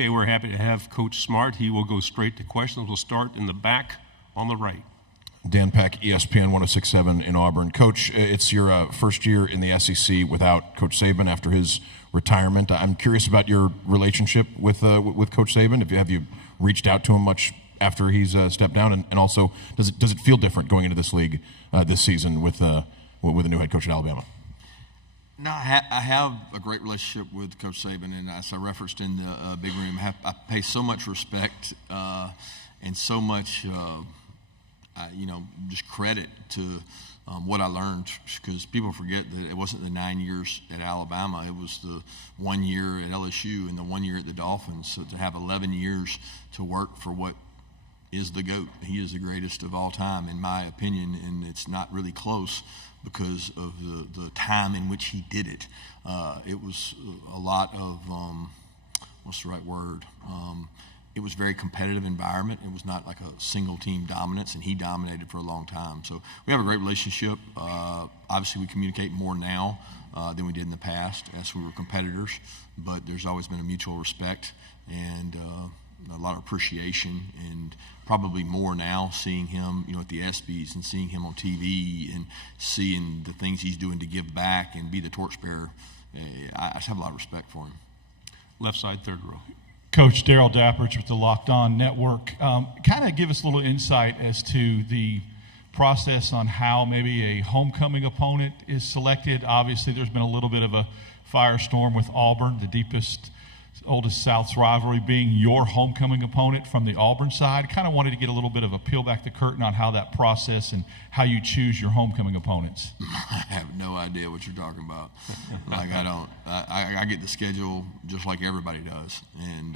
Okay, we're happy to have Coach Smart. He will go straight to questions. We'll start in the back on the right. Dan Peck, ESPN 106.7 in Auburn. Coach, it's your first year in the SEC without Coach Saban after his retirement. I'm curious about your relationship with Coach Saban. Have you reached out to him much after he's stepped down, and also does it feel different going into this league this season with a new head coach at Alabama? No, I have a great relationship with Coach Saban, and as I referenced in the big room, I pay so much respect and so much, just credit to what I learned, because people forget that it wasn't the 9 years at Alabama. It was the 1 year at LSU and the 1 year at the Dolphins. So to have 11 years to work for what is the GOAT. He is the greatest of all time, in my opinion, and it's not really close because of the time in which he did it. It was a lot of, what's the right word? It was a very competitive environment. It was not like a single team dominance, and he dominated for a long time. So we have a great relationship. Obviously, we communicate more now than we did in the past as we were competitors, but there's always been a mutual respect and a lot of appreciation, and probably more now seeing him, at the ESPYs and seeing him on TV and seeing the things he's doing to give back and be the torchbearer. I just have a lot of respect for him. Left side, third row. Coach Daryl Dapprich with the Locked On Network. Kind of give us a little insight as to the process on how maybe a homecoming opponent is selected. Obviously, there's been a little bit of a firestorm with Auburn, the deepest, oldest South's rivalry being your homecoming opponent from the Auburn side. Kind of wanted to get a little bit of a peel back the curtain on how that process and how you choose your homecoming opponents. I have no idea what you're talking about. I get the schedule just like everybody does. And,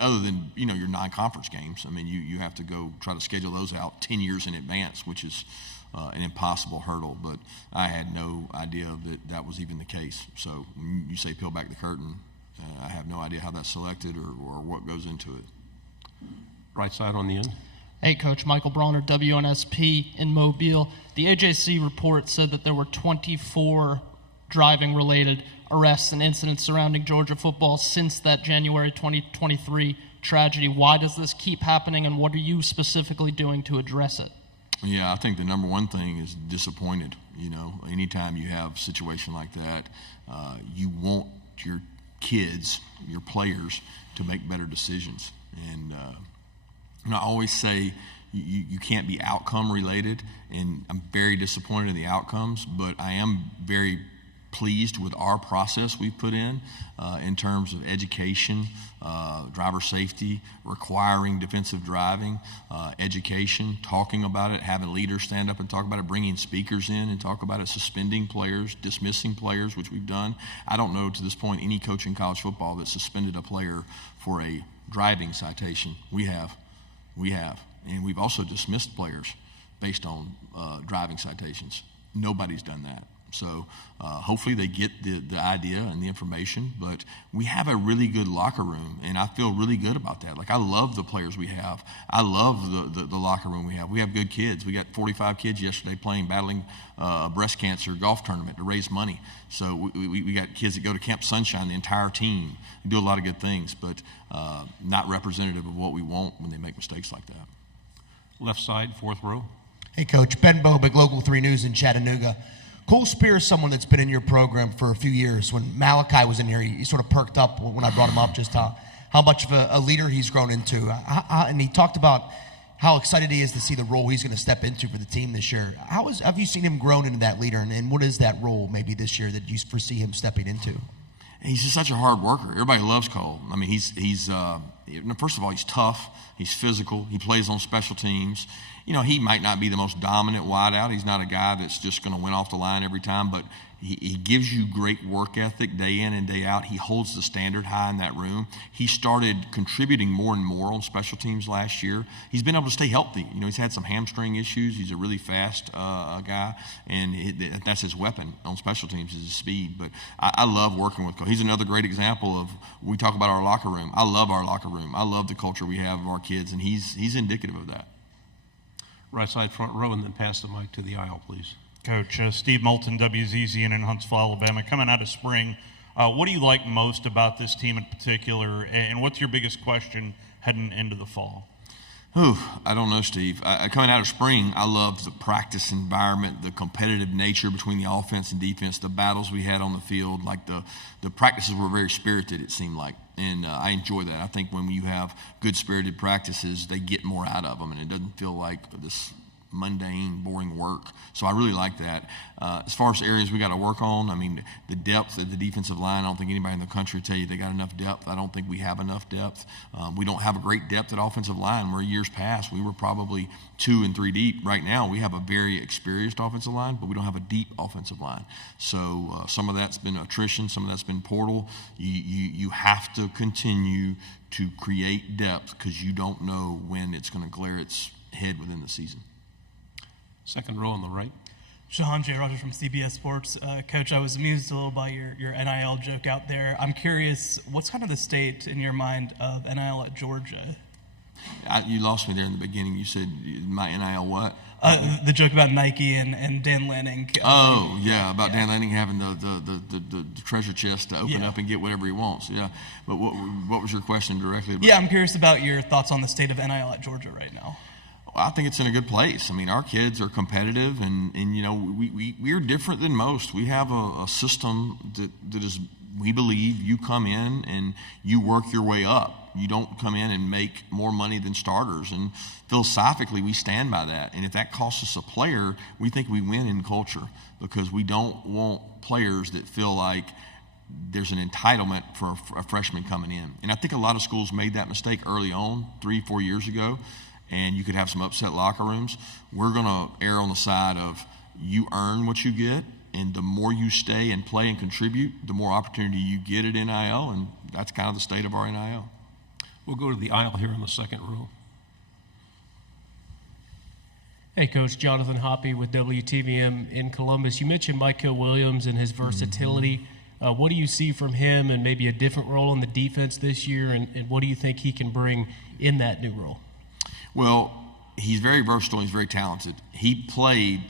other than, your non-conference games, you have to go try to schedule those out 10 years in advance, which is an impossible hurdle. But I had no idea that was even the case. So you say peel back the curtain. I have no idea how that's selected or what goes into it. Right side on the end. Hey, Coach. Michael Bronner, WNSP in Mobile. The AJC report said that there were 24 driving-related arrests and incidents surrounding Georgia football since that January 2023 tragedy. Why does this keep happening, and what are you specifically doing to address it? Yeah, I think the number one thing is disappointed. Anytime you have a situation like that, you want your kids, your players, to make better decisions. And I always say you can't be outcome related, and I'm very disappointed in the outcomes, but I am very pleased with our process we've put in terms of education, driver safety, requiring defensive driving, education, talking about it, having leaders stand up and talk about it, bringing speakers in and talk about it, suspending players, dismissing players, which we've done. I don't know to this point any coach in college football that suspended a player for a driving citation. We have. And we've also dismissed players based on driving citations. Nobody's done that. So hopefully they get the idea and the information, but we have a really good locker room, and I feel really good about that. I love the players we have. I love the locker room we have. We have good kids. We got 45 kids yesterday battling breast cancer golf tournament to raise money. So we got kids that go to Camp Sunshine, the entire team. We do a lot of good things, but not representative of what we want when they make mistakes like that. Left side, fourth row. Hey, Coach. Ben Bobick, Local 3 News in Chattanooga. Cole Spear is someone that's been in your program for a few years. When Malachi was in here, he sort of perked up when I brought him up, just how much of a leader he's grown into. And he talked about how excited he is to see the role he's going to step into for the team this year. Have you seen him grown into that leader, and what is that role maybe this year that you foresee him stepping into? He's just such a hard worker. Everybody loves Cole. He's first of all, he's tough. He's physical. He plays on special teams. He might not be the most dominant wideout. He's not a guy that's just going to win off the line every time, but he gives you great work ethic day in and day out. He holds the standard high in that room. He started contributing more and more on special teams last year. He's been able to stay healthy. He's had some hamstring issues. He's a really fast guy, and that's his weapon on special teams is his speed. But I love working with Cole. He's another great example of, we talk about our locker room. I love our locker room. I love the culture we have of our kids, and he's indicative of that. Right side, front row, and then pass the mic to the aisle, please. Coach, Steve Moulton, WZZN in Huntsville, Alabama. Coming out of spring, What do you like most about this team in particular, and what's your biggest question heading into the fall? I don't know, Steve. Coming out of spring, I loved the practice environment, the competitive nature between the offense and defense, the battles we had on the field. Like the practices were very spirited, it seemed like, and I enjoy that. I think when you have good spirited practices, they get more out of them, and it doesn't feel like this mundane, boring work. So I really like that. As far as areas we got to work on, I mean, the depth of the defensive line, I don't think anybody in the country will tell you they got enough depth. I don't think we have enough depth. We don't have a great depth at offensive line, where years past we were probably 2 and 3 deep. Right now we have a very experienced offensive line, but we don't have a deep offensive line. So some of that's been attrition, some of that's been portal. You have to continue to create depth, because you don't know when it's going to glare its head within the season. Second row on the right. Shahan J. Rogers from CBS Sports. Coach, I was amused a little by your NIL joke out there. I'm curious, what's kind of the state in your mind of NIL at Georgia? You lost me there in the beginning. You said my NIL what? The joke about Nike and Dan Lanning. Oh, yeah, about Dan Lanning having the treasure chest to open up and get whatever he wants. Yeah, but what was your question directly about? Yeah, I'm curious about your thoughts on the state of NIL at Georgia right now. I think it's in a good place. I mean, our kids are competitive, and you know, we're different than most. We have a system that is, we believe, you come in and you work your way up. You don't come in and make more money than starters. And philosophically, we stand by that. And if that costs us a player, we think we win in culture, because we don't want players that feel like there's an entitlement for a freshman coming in. And I think a lot of schools made that mistake early on, 3-4 years ago. And you could have some upset locker rooms. We're going to err on the side of you earn what you get, and the more you stay and play and contribute, the more opportunity you get at NIL, and that's kind of the state of our NIL. We'll go to the aisle here in the second row. Hey, Coach. Jonathan Hoppy with WTVM in Columbus. You mentioned Michael Williams and his versatility. What do you see from him, and maybe a different role on the defense this year, and what do you think he can bring in that new role? Well, he's very versatile. He's very talented. He played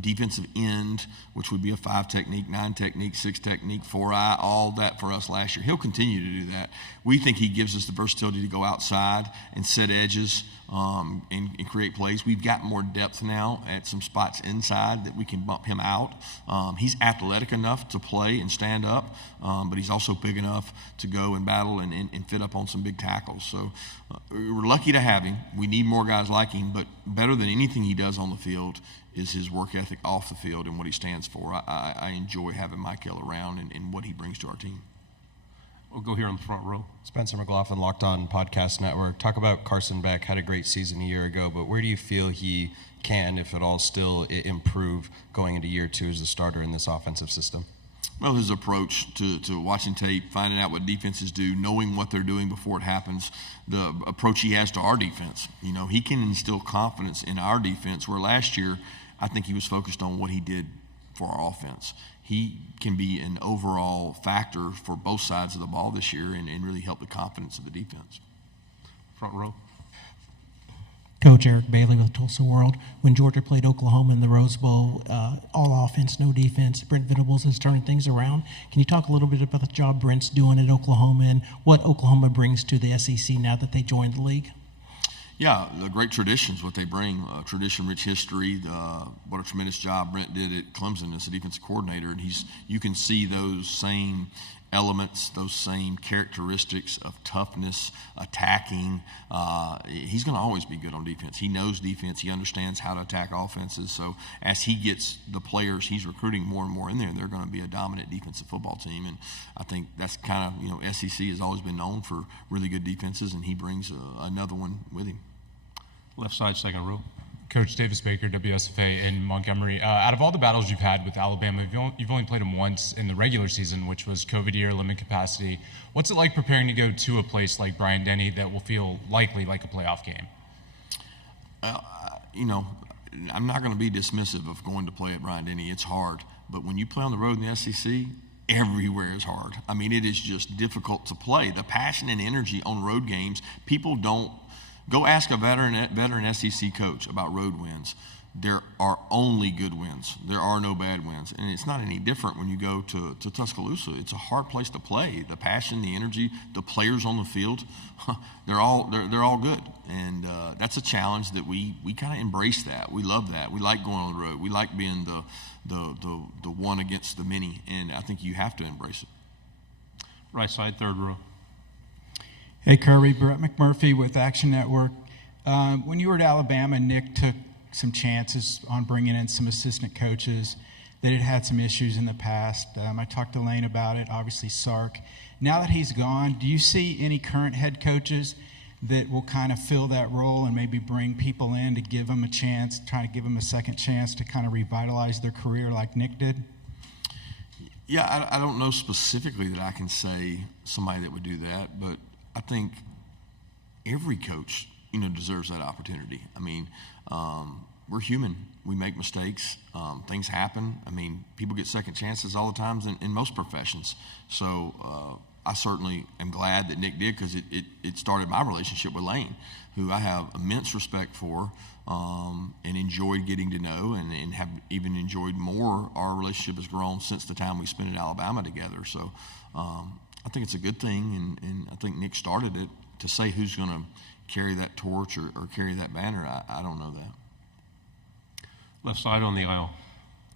defensive end, which would be a 5 technique, 9 technique, 6 technique, 4-eye, all that for us last year. He'll continue to do that. We think he gives us the versatility to go outside and set edges and create plays. We've got more depth now at some spots inside that we can bump him out. He's athletic enough to play and stand up, but he's also big enough to go and battle and fit up on some big tackles. So we're lucky to have him. We need more guys like him, but better than anything he does on the field is his work ethic off the field and what he stands for. I enjoy having Michael around and what he brings to our team. We'll go here in the front row. Spencer McLaughlin, Locked On Podcast Network. Talk about Carson Beck, had a great season a year ago, but where do you feel he can, if at all, still improve going into year 2 as the starter in this offensive system? Well, his approach to watching tape, finding out what defenses do, knowing what they're doing before it happens, the approach he has to our defense. You know, he can instill confidence in our defense, where last year I think he was focused on what he did for our offense. He can be an overall factor for both sides of the ball this year and really help the confidence of the defense. Front row. Coach Eric Bailey with Tulsa World. When Georgia played Oklahoma in the Rose Bowl, all offense, no defense, Brent Venables has turned things around. Can you talk a little bit about the job Brent's doing at Oklahoma and what Oklahoma brings to the SEC now that they joined the league? Yeah, the great traditions, what they bring, tradition-rich history. What a tremendous job Brent did at Clemson as a defensive coordinator. And you can see those same elements, those same characteristics of toughness, attacking. He's going to always be good on defense. He knows defense. He understands how to attack offenses. So as he gets the players he's recruiting more and more in there, they're going to be a dominant defensive football team. And I think that's kind of, SEC has always been known for really good defenses, and he brings another one with him. Left side, second row. Coach Davis Baker, WSFA in Montgomery. Out of all the battles you've had with Alabama, you've only played them once in the regular season, which was COVID year, limited capacity. What's it like preparing to go to a place like Bryant-Denny that will feel likely like a playoff game? I'm not going to be dismissive of going to play at Bryant-Denny. It's hard. But when you play on the road in the SEC, everywhere is hard. I mean, it is just difficult to play. The passion and energy on road games, people don't. Go ask a veteran SEC coach about road wins. there are only good wins. There are no bad wins. And it's not any different when you go to Tuscaloosa. It's a hard place to play. The passion, the energy, the players on the field, they're all good. And that's a challenge that we kind of embrace that. We love that. We like going on the road. We like being the one against the many. And I think you have to embrace it. Right side, third row. Hey, Kirby, Brett McMurphy with Action Network. When you were at Alabama, Nick took some chances on bringing in some assistant coaches that had had some issues in the past. I talked to Lane about it, obviously Sark. Now that he's gone, do you see any current head coaches that will kind of fill that role and maybe bring people in to give them a chance, try to give them a second chance to kind of revitalize their career like Nick did? Yeah, I don't know specifically that I can say somebody that would do that, but I think every coach, deserves that opportunity. I mean, we're human. We make mistakes. Things happen. I mean, people get second chances all the time in most professions. So I certainly am glad that Nick did, because it started my relationship with Lane, who I have immense respect for and enjoyed getting to know, and have even enjoyed more. Our relationship has grown since the time we spent at Alabama together. So I think it's a good thing, and I think Nick started it. To say who's going to carry that torch or carry that banner, I don't know that. Left side on the aisle.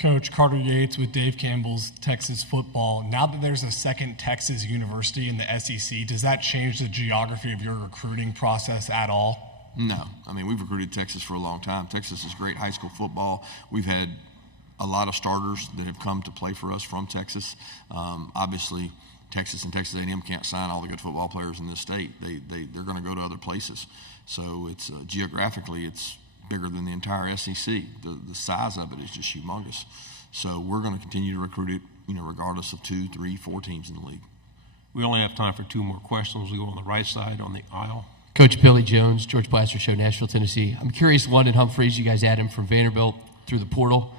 Coach, Carter Yates with Dave Campbell's Texas Football. Now that there's a second Texas university in the SEC, does that change the geography of your recruiting process at all? No. I mean, we've recruited Texas for a long time. Texas is great high school football. We've had a lot of starters that have come to play for us from Texas. Obviously, Texas and Texas A&M can't sign all the good football players in this state. They're going to go to other places. So it's geographically, it's bigger than the entire SEC. The size of it is just humongous. So we're going to continue to recruit it, regardless of 2, 3, 4 teams in the league. We only have time for 2 more questions. We go on the right side on the aisle. Coach Billy Jones, George Blaster Show, Nashville, Tennessee. I'm curious, London Humphreys, you guys had him from Vanderbilt through the portal.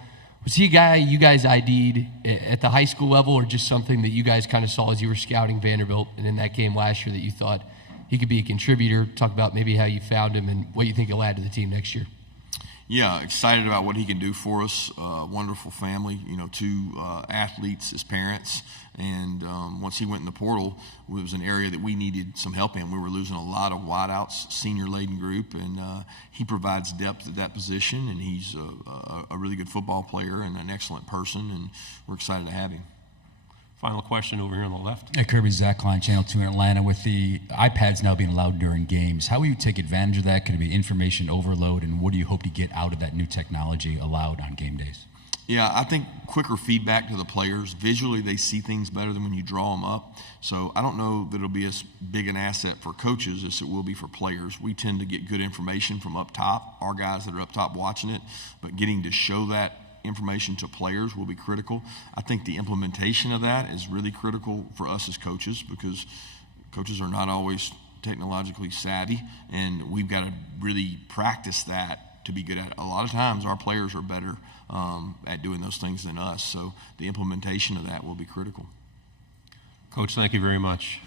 Was he a guy you guys ID'd at the high school level, or just something that you guys kind of saw as you were scouting Vanderbilt, and in that game last year that you thought he could be a contributor? Talk about maybe how you found him and what you think he'll add to the team next year. Yeah, excited about what he can do for us. Wonderful family, 2 athletes as parents. And once he went in the portal, it was an area that we needed some help in. We were losing a lot of wideouts, senior-laden group, and he provides depth at that position, and he's a really good football player and an excellent person, and we're excited to have him. Final question over here on the left. Hey, Kirby, Zach Klein, Channel 2 in Atlanta. With the iPads now being allowed during games, how will you take advantage of that? Could it be information overload, and what do you hope to get out of that new technology allowed on game days? Yeah, I think quicker feedback to the players. Visually, they see things better than when you draw them up. So I don't know that it'll be as big an asset for coaches as it will be for players. We tend to get good information from up top, our guys that are up top watching it, but getting to show that information to players will be critical. I think the implementation of that is really critical for us as coaches, because coaches are not always technologically savvy, and we've got to really practice that to be good at it. A lot of times our players are better at doing those things than us, so the implementation of that will be critical. Coach, thank you very much.